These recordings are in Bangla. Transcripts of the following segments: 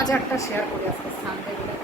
বাজারটা শেয়ার করি আজকে সানডে বলে।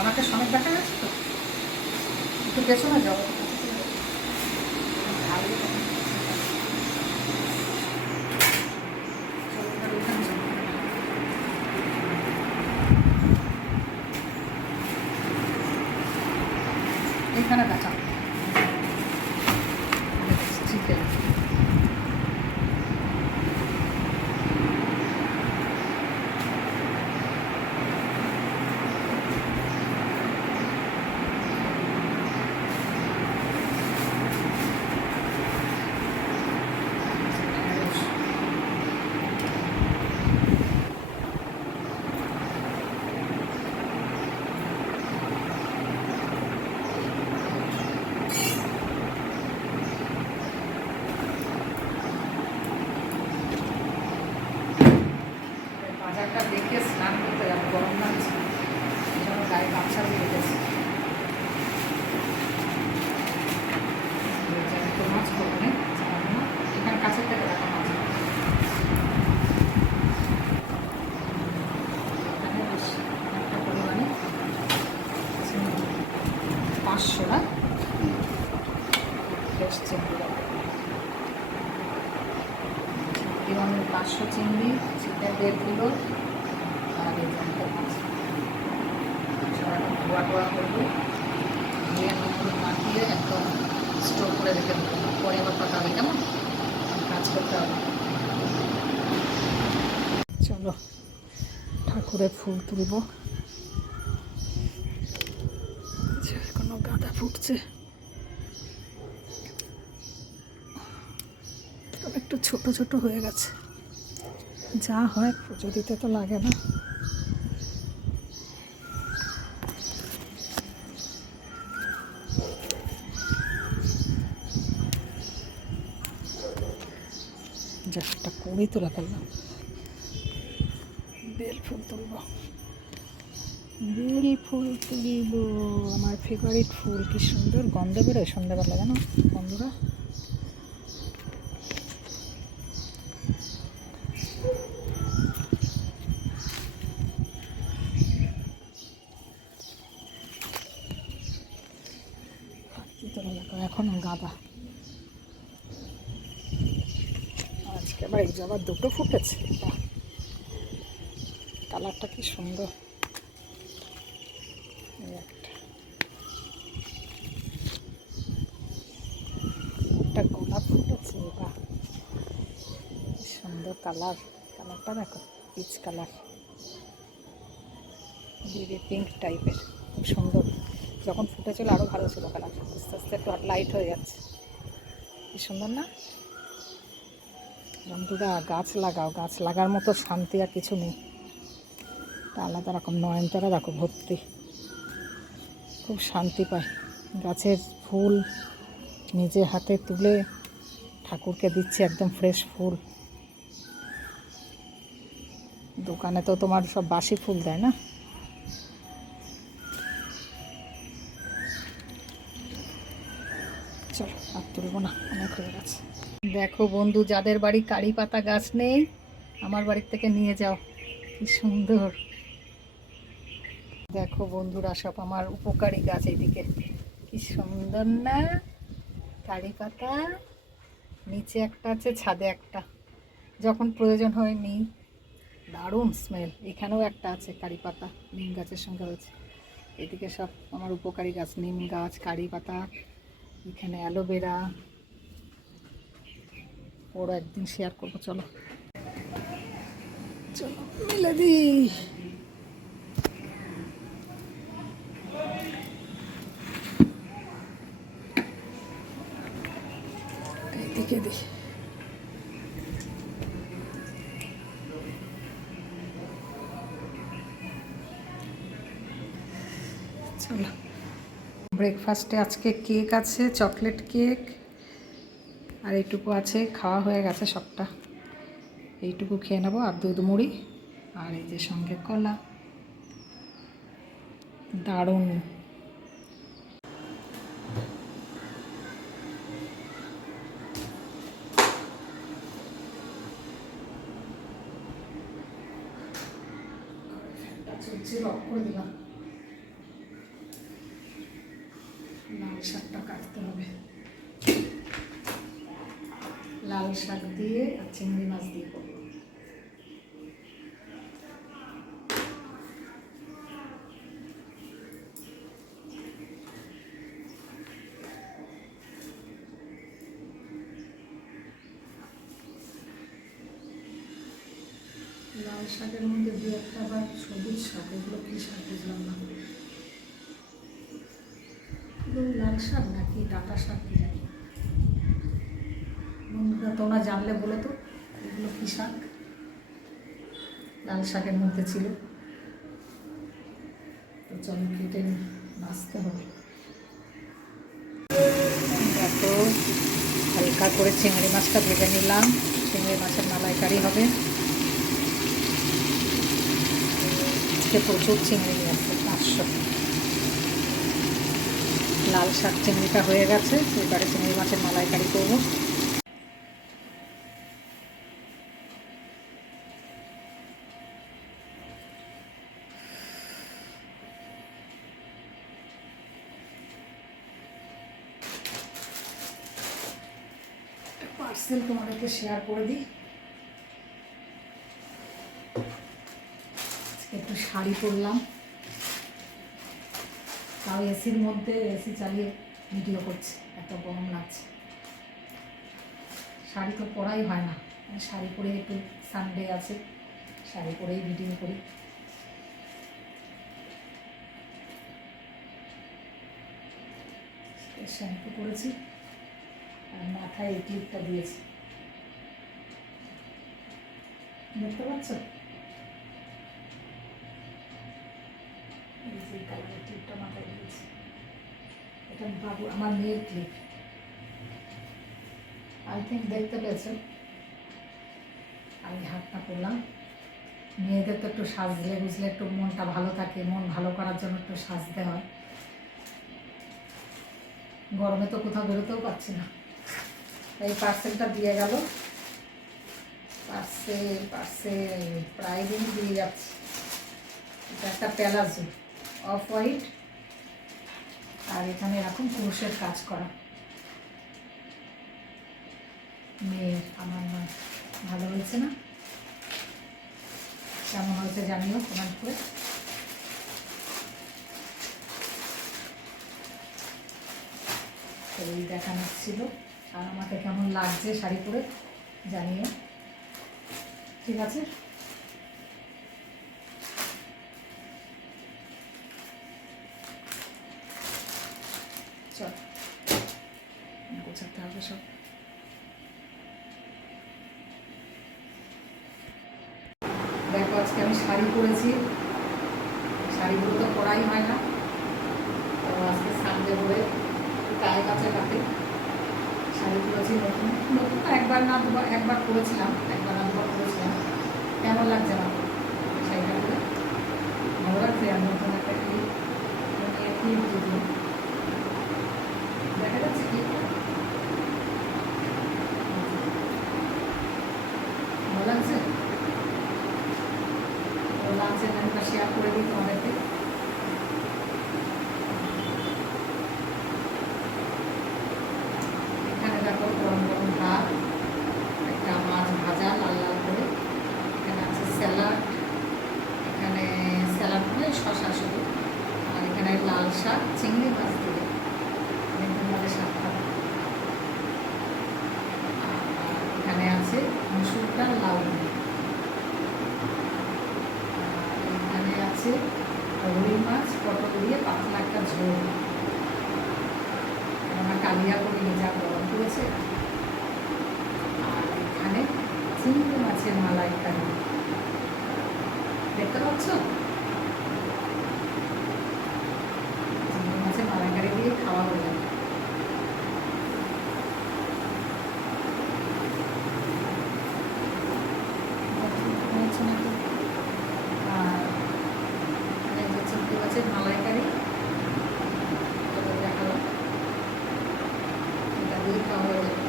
আমাকে সমেত দেখা যাচ্ছে তো, একটু পেছনে যাবো। এখানে দেখা চিকেন বাজারটা দেখে স্নান করতে যাবো, গরম লাগছে, এই জন্য গায়ে গামছা দিয়ে রেখেছি। একটু মাছ করবো না, এখানে কাছের থেকে রাখা মাছ। এখানে বেশ একটা পরিমাণে 500 না ফ্রেশ চিংড়ি রাখবো। 500 চিংড়ি, চিকেন 1.5 কিলো, আর এই জন্য মাছ ধোয়া টোয়া করবো, দিয়ে নুন মাখিয়ে একদম স্টোর করে রেখে দেবো, পরে আবার পাকাবে, কেমন কাজ করতে হবে। চলো ঠাকুরের ফুল তুলব, এখনো গাঁদা ফুটছে, একটু ছোট ছোট হয়ে গেছে, যা হয় পুজো দিতে তো লাগে না। যা একটা কুড়ি তোলা ফেললাম, বেল ফুল তুলব, বেল ফুল তুলিব, আমার ফেভারিট ফুল। কি সুন্দর গন্ধ বেরোয় সন্ধ্যাবেলা, জানো বন্ধুরা। এখনো গাঁদা, আজকে আবার এই জবা দুটো ফুটেছে, কালারটা কি সুন্দর। একটা গোলাপ ফুটেছে, বাহ কি সুন্দর কালার, কালারটা দেখো, পিচ কালার, বেবি পিঙ্ক টাইপের, খুব সুন্দর। যখন ফুটেছিল আরও ভালো ছিল কালার, আস্তে আস্তে একটু লাইট হয়ে যাচ্ছে, কি সুন্দর না। বন্ধুরা গাছ লাগাও, গাছ লাগার মতো শান্তি আর কিছু নেই, তা আলাদা রকম। নয়নতারা দেখো ভর্তি, খুব শান্তি পায়। গাছের ফুল নিজে হাতে তুলে ঠাকুরকে দিচ্ছে, একদম ফ্রেশ ফুল। দোকানে তো তোমার সব বাসি ফুল দেয় না। চলো আর তুলবো না, অনেক হয়ে গেছে। দেখো বন্ধু, যাদের বাড়ি কারি পাতা গাছ নেই, আমার বাড়ির থেকে নিয়ে যাও, কি সুন্দর। দেখো বন্ধুরা, সব আমার উপকারী গাছ, এইদিকে কি সুন্দর না কারি পাতা, নিচে একটা আছে, ছাদে একটা, যখন প্রয়োজন হয় নিই, দারুণ স্মেল। এখানেও একটা আছে কারি পাতা, নিম গাছের সঙ্গে হয়েছে। এদিকে সব আমার উপকারী গাছ, নিম গাছ, কারি পাতা, এখানে অ্যালোভেরা, ওরা একদিন শেয়ার করবো। চলো চলো মিলে দিই। এইদিকে দিই। চলো ব্রেকফাস্টে আজকে কেক আছে, চকলেট কেক, আর এইটুকু আছে, খাওয়া হয়ে গেছে সবটা। এইটুকু খেয়ে নেবো, আর দুধ মুড়ি, আর এই যে সঙ্গে কলা। দারুণ। চলছে, লক করে দিলাম। লাল শাকটা কাটতে হবে। লাল শাক দিয়ে আর চিংড়ি মাছ দিয়ে করবো। লাল শাকের মধ্যে দু একটা আবার সবুজ শাক, এগুলো কী শাক বুঝলাম না। এগুলো লাল শাক নাকি ডাঁটা শাক কি জানি। বন্ধুরা তোমরা জানলে বলো তো এগুলো কী শাক। লাল শাকের মধ্যে ছিল। তো চলো কেটে বাছতে হবে। এত হালকা করে চিংড়ি মাছটা ভেজে নিলাম। চিংড়ি মাছের মালাইকারি হবে। প্রচুর চিংড়ি নিয়ে আসছে, 500। লাল শাক চিংড়িটা হয়ে গেছে, এবারে চিংড়ি মাছের মালাইকারি করবো। পার্সেল তোমাদেরকে শেয়ার করে দিই। একটু শাড়ি পরলাম, তাও এসির মধ্যে, এসি চালিয়ে ভিডিও করছি, এত গরম লাগছে। শাড়ি তো পরাই হয় না, শাড়ি পরে একটু, সানডে আছে, শাড়ি পরেই ভিডিও করি। শ্যাম্পু করেছি আর মাথায় এই ক্লিপটা দিয়েছি, দেখতে পাচ্ছ? এই কালারের ক্লিপটা মাথায় দিয়েছি। এটা বাবু আমার মেয়ের ক্লিপ। আই থিঙ্ক দেখতে পেয়েছেন। আমি হাতটা করলাম। মেয়েদের তো একটু সাজলে বুঝলে একটু মনটা ভালো থাকে, মন ভালো করার জন্য একটু সাজতে হয়। গরমে তো কোথাও বেরোতেও পারছি না। এই পার্সেলটা দিয়ে গেল। পার্সেল প্রায় দিনই দিয়ে যাচ্ছে। এটা একটা প্যালাজো, অফ হোয়াইট, আর এখানে এরকম কুরুশের কাজ করা। মেয়ের, আমার নয়। ভালো হয়েছে না? কেমন হয়েছে জানিও কমেন্ট করে। এই দেখানো ছিল, আর আমাকে কেমন লাগছে শাড়ি পরে জানিও, ঠিক আছে? চল গোছাতে হবে সব। দেখো আজকে আমি শাড়ি পরেছি, শাড়িগুলো তো পরাই হয় না, তো আজকে সানডে বলে গায়ে কাছে কাটে শাড়ি পরেছি। নতুন নতুন একবার না দুবার, একবার পরেছিলাম, একবার না দুবার পরেছিলাম। কেমন লাগছে আমার শাড়িটা পরে? ভালো লাগছে। আর নতুন একটা ক্লিপ, ক্লিপ যদি দেখা যাচ্ছে ক্লিপটা ভালো লাগছে। লাঞ্চের মেনুটা শেয়ার করে দিই তোমাদেরকে। এখানে দেখো গরম গরম ভাত, একটা মাছ ভাজা লাল লাল করে, এখানে আছে স্যালাড, এখানে স্যালাড মানে শশা শুধু, আর এখানে লাল শাক চিংড়ি মাছ দিয়ে, শাক খাবো। আর এখানে মসুর ডাল, লাউ দিয়ে। এখানে আছে রুই মাছ, পটল দিয়ে পাতলা একটা ঝোল। আমরা কালিয়া করিনি, যা গরম পড়েছে। আর এখানে চিংড়ি মাছের মালাইকারি, দেখতে পাচ্ছ? চিংড়ি মাছের মালাইকারি দিয়ে খাওয়া হয়ে যাবে। আর চিংড়ি মাছের মালাইকারি দেখালাম, এটা দিয়ে খাওয়া হয়ে যাবে।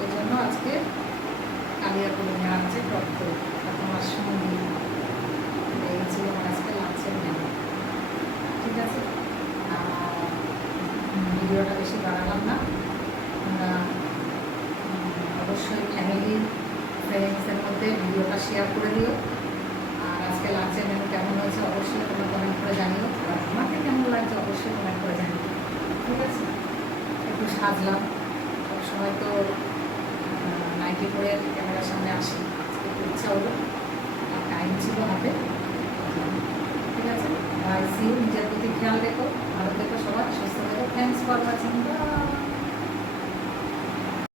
এই জন্য আজকে কালিয়া করে নেওয়া আছে টক দই, তোমার সঙ্গে এই ছিল আমার আজকে লাঞ্চের মেনু। ঠিক আছে, ভিডিওটা বেশি বাড়ালাম না। তোমরা অবশ্যই ফ্যামিলি ফ্রেন্ডসের মধ্যে ভিডিওটা শেয়ার করে দিও। আর আজকে লাঞ্চের মেনু কেমন হয়েছে অবশ্যই তোমরা কমেন্ট করে জানিও, আর তোমাকে কেমন লাগছে অবশ্যই কমেন্ট করে জানিও। ঠিক আছে, একটু সাজলাম, সবসময় তো নাইটি পরে ক্যামেরার সামনে আসি, আজকে একটু ইচ্ছা হলো আর টাইম ছিল হাতে। ঠিক আছে, বাই, সি ইউ। নিজের প্রতি খেয়াল রেখো, ভালো থেকো, সবাই সুস্থ থেকো। Thanks for watching.